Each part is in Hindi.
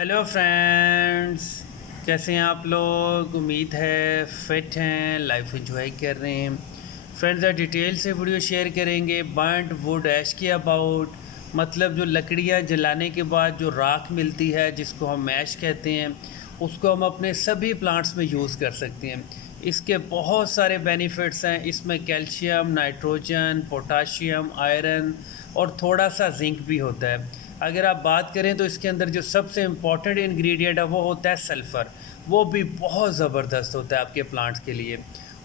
हेलो फ्रेंड्स, कैसे हैं आप लोग। उम्मीद है फिट हैं, लाइफ एंजॉय कर रहे हैं। फ्रेंड्स, आज डिटेल से वीडियो शेयर करेंगे बर्न्ट वुड ऐश के अबाउट। मतलब जो लकड़ियाँ जलाने के बाद जो राख मिलती है, जिसको हम ऐश कहते हैं, उसको हम अपने सभी प्लांट्स में यूज़ कर सकते हैं। इसके बहुत सारे बेनिफिट्स हैं। इसमें कैल्शियम, नाइट्रोजन, पोटाशियम, आयरन और थोड़ा सा जिंक भी होता है। अगर आप बात करें तो इसके अंदर जो सबसे इम्पॉर्टेंट इंग्रेडिएंट है वो होता है सल्फ़र। वो भी बहुत ज़बरदस्त होता है आपके प्लांट्स के लिए।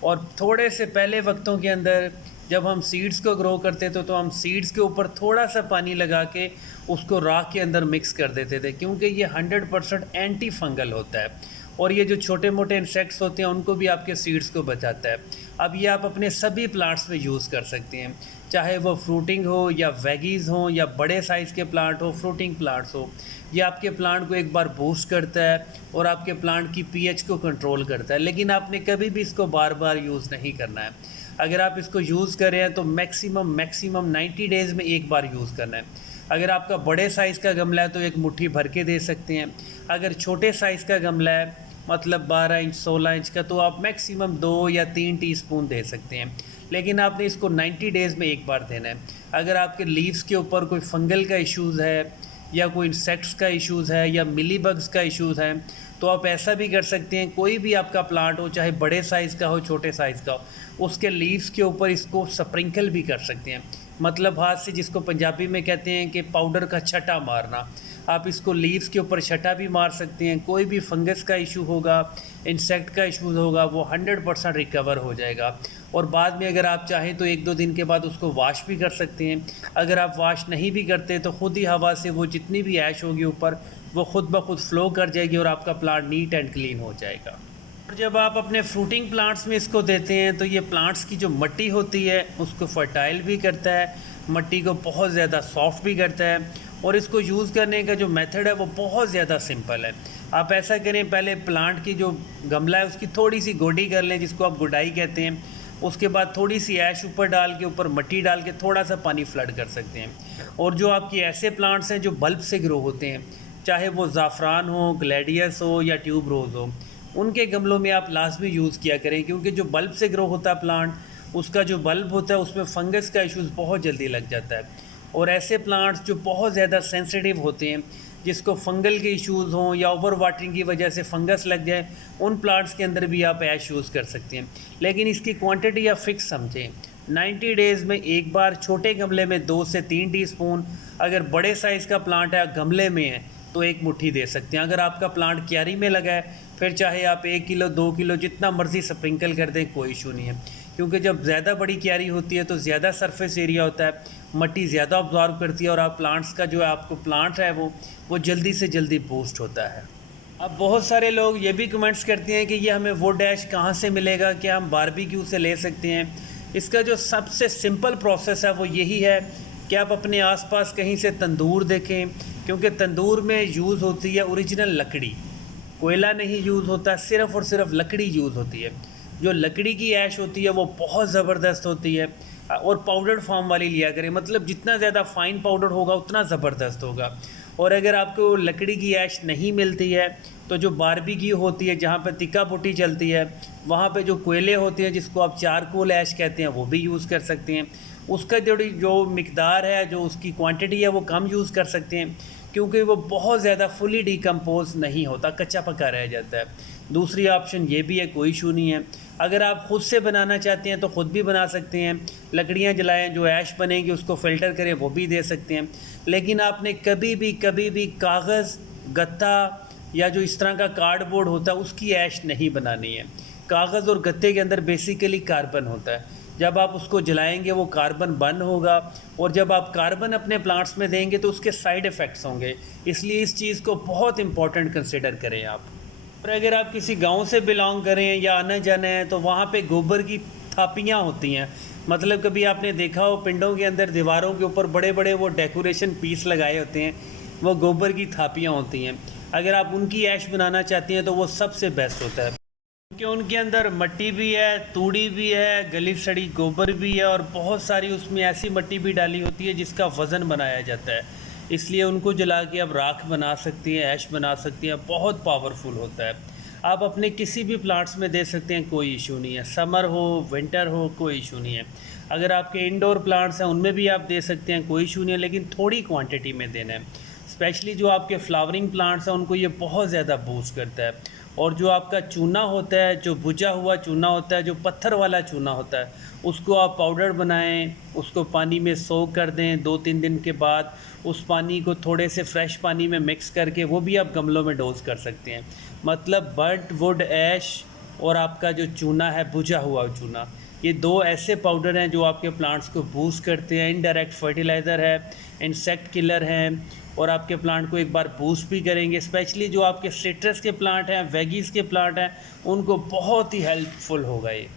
और थोड़े से पहले वक्तों के अंदर जब हम सीड्स को ग्रो करते थे तो हम सीड्स के ऊपर थोड़ा सा पानी लगा के उसको राख के अंदर मिक्स कर देते थे, क्योंकि ये 100% एंटी फंगल होता है और ये जो छोटे मोटे इंसेक्ट्स होते हैं उनको भी आपके सीड्स को बचाता है। अब ये आप अपने सभी प्लांट्स में यूज़ कर सकते हैं, चाहे वो फ्रूटिंग हो या वेगीज़ हो या बड़े साइज़ के प्लांट हो, फ्रूटिंग प्लांट्स हो। ये आपके प्लांट को एक बार बूस्ट करता है और आपके प्लांट की पीएच को कंट्रोल करता है, लेकिन आपने कभी भी इसको बार बार यूज़ नहीं करना है। अगर आप इसको यूज़ कर रहे हैं तो मैक्सिमम 90 डेज़ में एक बार यूज़ करना है। अगर आपका बड़े साइज़ का गमला है तो एक मुट्ठी भर के दे सकते हैं। अगर छोटे साइज़ का गमला है, मतलब 12 इंच 16 इंच का, तो आप मैक्सिमम 2 या 3 टीस्पून दे सकते हैं, लेकिन आपने इसको 90 डेज़ में एक बार देना है। अगर आपके लीव्स के ऊपर कोई फंगल का इश्यूज़ है या कोई इंसेक्ट्स का इश्यूज़ है या मिली बग्स का इश्यूज़ है, तो आप ऐसा भी कर सकते हैं। कोई भी आपका प्लांट हो, चाहे बड़े साइज़ का हो छोटे साइज़ का हो, उसके लीव्स के ऊपर इसको स्प्रिंकल भी कर सकते हैं। मतलब हाथ से, जिसको पंजाबी में कहते हैं कि पाउडर का छटा मारना, आप इसको लीव्स के ऊपर छटा भी मार सकते हैं। कोई भी फंगस का इशू होगा, इंसेक्ट का इशू होगा, वो 100% रिकवर हो जाएगा। और बाद में अगर आप चाहें तो 1-2 दिन के बाद उसको वॉश भी कर सकते हैं। अगर आप वॉश नहीं भी करते तो ख़ुद ही हवा से वो जितनी भी ऐश होगी ऊपर, वो ख़ुद ब खुद फ्लो कर जाएगी और आपका प्लांट नीट एंड क्लीन हो जाएगा। और जब आप अपने फ्रूटिंग प्लांट्स में इसको देते हैं तो ये प्लांट्स की जो मिट्टी होती है उसको फर्टाइल भी करता है, मिट्टी को बहुत ज़्यादा सॉफ्ट भी करता है। और इसको यूज़ करने का जो मेथड है वो बहुत ज़्यादा सिंपल है। आप ऐसा करें, पहले प्लांट की जो गमला है उसकी थोड़ी सी गोडी कर लें, जिसको आप गुडाई कहते हैं। उसके बाद थोड़ी सी ऐश ऊपर डाल के, ऊपर मिट्टी डाल के थोड़ा सा पानी फ्लड कर सकते हैं। और जो आपकी ऐसे प्लांट्स हैं जो बल्ब से ग्रो होते हैं, चाहे वो ज़ाफ़रान हो, ग्लेडियस हो या ट्यूब रोज़ हो, उनके गमलों में आप लाजमी यूज़ किया करें, क्योंकि जो बल्ब से ग्रो होता है प्लांट, उसका जो बल्ब होता है उसमें फंगस का इशूज़ बहुत जल्दी लग जाता है। और ऐसे प्लांट्स जो बहुत ज़्यादा सेंसिटिव होते हैं, जिसको फंगल के इश्यूज़ हों या ओवर वाटरिंग की वजह से फंगस लग जाए, उन प्लांट्स के अंदर भी आप ऐश यूज़ कर सकते हैं। लेकिन इसकी क्वांटिटी आप फिक्स समझें, 90 डेज़ में एक बार छोटे गमले में 2 से 3 टीस्पून। अगर बड़े साइज़ का प्लांट है, गमले में है, तो एक मुट्ठी दे सकते हैं। अगर आपका प्लांट क्यारी में लगा है, फिर चाहे आप 1 किलो 2 किलो जितना मर्ज़ी स्प्रिंकल कर दें, कोई इशू नहीं है। क्योंकि जब ज़्यादा बड़ी क्यारी होती है तो ज़्यादा सरफेस एरिया होता है, मिट्टी ज़्यादा ऑब्जॉर्व करती है और आप प्लांट्स का जो आपको प्लांट है वो जल्दी से जल्दी बूस्ट होता है। अब बहुत सारे लोग ये भी कमेंट्स करते हैं कि ये हमें वुड ऐश कहाँ से मिलेगा, क्या हम बारबेक्यू से ले सकते हैं। इसका जो सबसे सिंपल प्रोसेस है वो यही है कि आप अपने आसपास कहीं से तंदूर देखें, क्योंकि तंदूर में यूज़ होती है ओरिजिनल लकड़ी, कोयला नहीं यूज़ होता, सिर्फ़ और सिर्फ लकड़ी यूज़ होती है। जो लकड़ी की ऐश होती है वो बहुत ज़बरदस्त होती है। और पाउडर्ड फॉर्म वाली लिया करें, मतलब जितना ज़्यादा फ़ाइन पाउडर होगा उतना ज़बरदस्त होगा। और अगर आपको लकड़ी की ऐश नहीं मिलती है तो जो बारबेक्यू होती है, जहाँ पे तिक्का पुट्टी चलती है, वहाँ पे जो कोयले होते हैं जिसको आप चारकोल ऐश कहते हैं, वो भी यूज़ कर सकते हैं। उसका जो मिकदार है, जो उसकी क्वांटिटी है, वो कम यूज़ कर सकते हैं, क्योंकि वो बहुत ज़्यादा फुली डिकम्पोज नहीं होता, कच्चा पक्का रह जाता है। दूसरी ऑप्शन ये भी है, कोई इशू नहीं है। अगर आप ख़ुद से बनाना चाहते हैं तो ख़ुद भी बना सकते हैं, लकड़ियाँ जलाएं, जो ऐश बनेगी उसको फ़िल्टर करें, वो भी दे सकते हैं। लेकिन आपने कभी भी कागज़, गत्ता या जो इस तरह का कार्डबोर्ड होता है उसकी ऐश नहीं बनानी है। कागज़ और गत्ते के अंदर बेसिकली कार्बन होता है। जब आप उसको जलाएंगे वो कार्बन बर्न होगा, और जब आप कार्बन अपने प्लांट्स में देंगे तो उसके साइड इफ़ेक्ट्स होंगे। इसलिए इस चीज़ को बहुत इंपॉर्टेंट कंसिडर करें आप। और अगर आप किसी गांव से बिलोंग करें या आना जाना है तो वहाँ पे गोबर की थापियाँ होती हैं। मतलब कभी आपने देखा हो, पिंडों के अंदर दीवारों के ऊपर बड़े बड़े वो डेकोरेशन पीस लगाए होते हैं, वो गोबर की थापियाँ होती हैं। अगर आप उनकी ऐश बनाना चाहती हैं तो वो सबसे बेस्ट होता है, क्योंकि उनके अंदर मिट्टी भी है, तूड़ी भी है, गली सड़ी गोबर भी है, और बहुत सारी उसमें ऐसी मिट्टी भी डाली होती है जिसका वज़न बनाया जाता है। इसलिए उनको जला के आप राख बना सकती हैं, ऐश बना सकती हैं, बहुत पावरफुल होता है। आप अपने किसी भी प्लांट्स में दे सकते हैं, कोई इशू नहीं है, समर हो विंटर हो कोई इशू नहीं है। अगर आपके इंडोर प्लांट्स हैं उनमें भी आप दे सकते हैं, कोई इशू नहीं है, लेकिन थोड़ी क्वांटिटी में देना है। स्पेशली जो आपके फ्लावरिंग प्लांट्स हैं उनको ये बहुत ज़्यादा बूस्ट करता है। और जो आपका चूना होता है, जो भुजा हुआ चूना होता है, जो पत्थर वाला चूना होता है, उसको आप पाउडर बनाएं, उसको पानी में सोक कर दें 2-3 दिन के बाद। उस पानी को थोड़े से फ्रेश पानी में मिक्स करके वो भी आप गमलों में डोज़ कर सकते हैं। मतलब बर्nt वुड ऐश और आपका जो चूना है, भुजा हुआ चूना, ये 2 ऐसे पाउडर हैं जो आपके प्लांट्स को बूस्ट करते हैं। इनडायरेक्ट फर्टिलाइज़र है, इंसेक्ट किलर हैं, और आपके प्लांट को एक बार बूस्ट भी करेंगे। स्पेशली जो आपके सिट्रस के प्लांट हैं, वेगीज़ के प्लांट हैं, उनको बहुत ही हेल्पफुल होगा ये।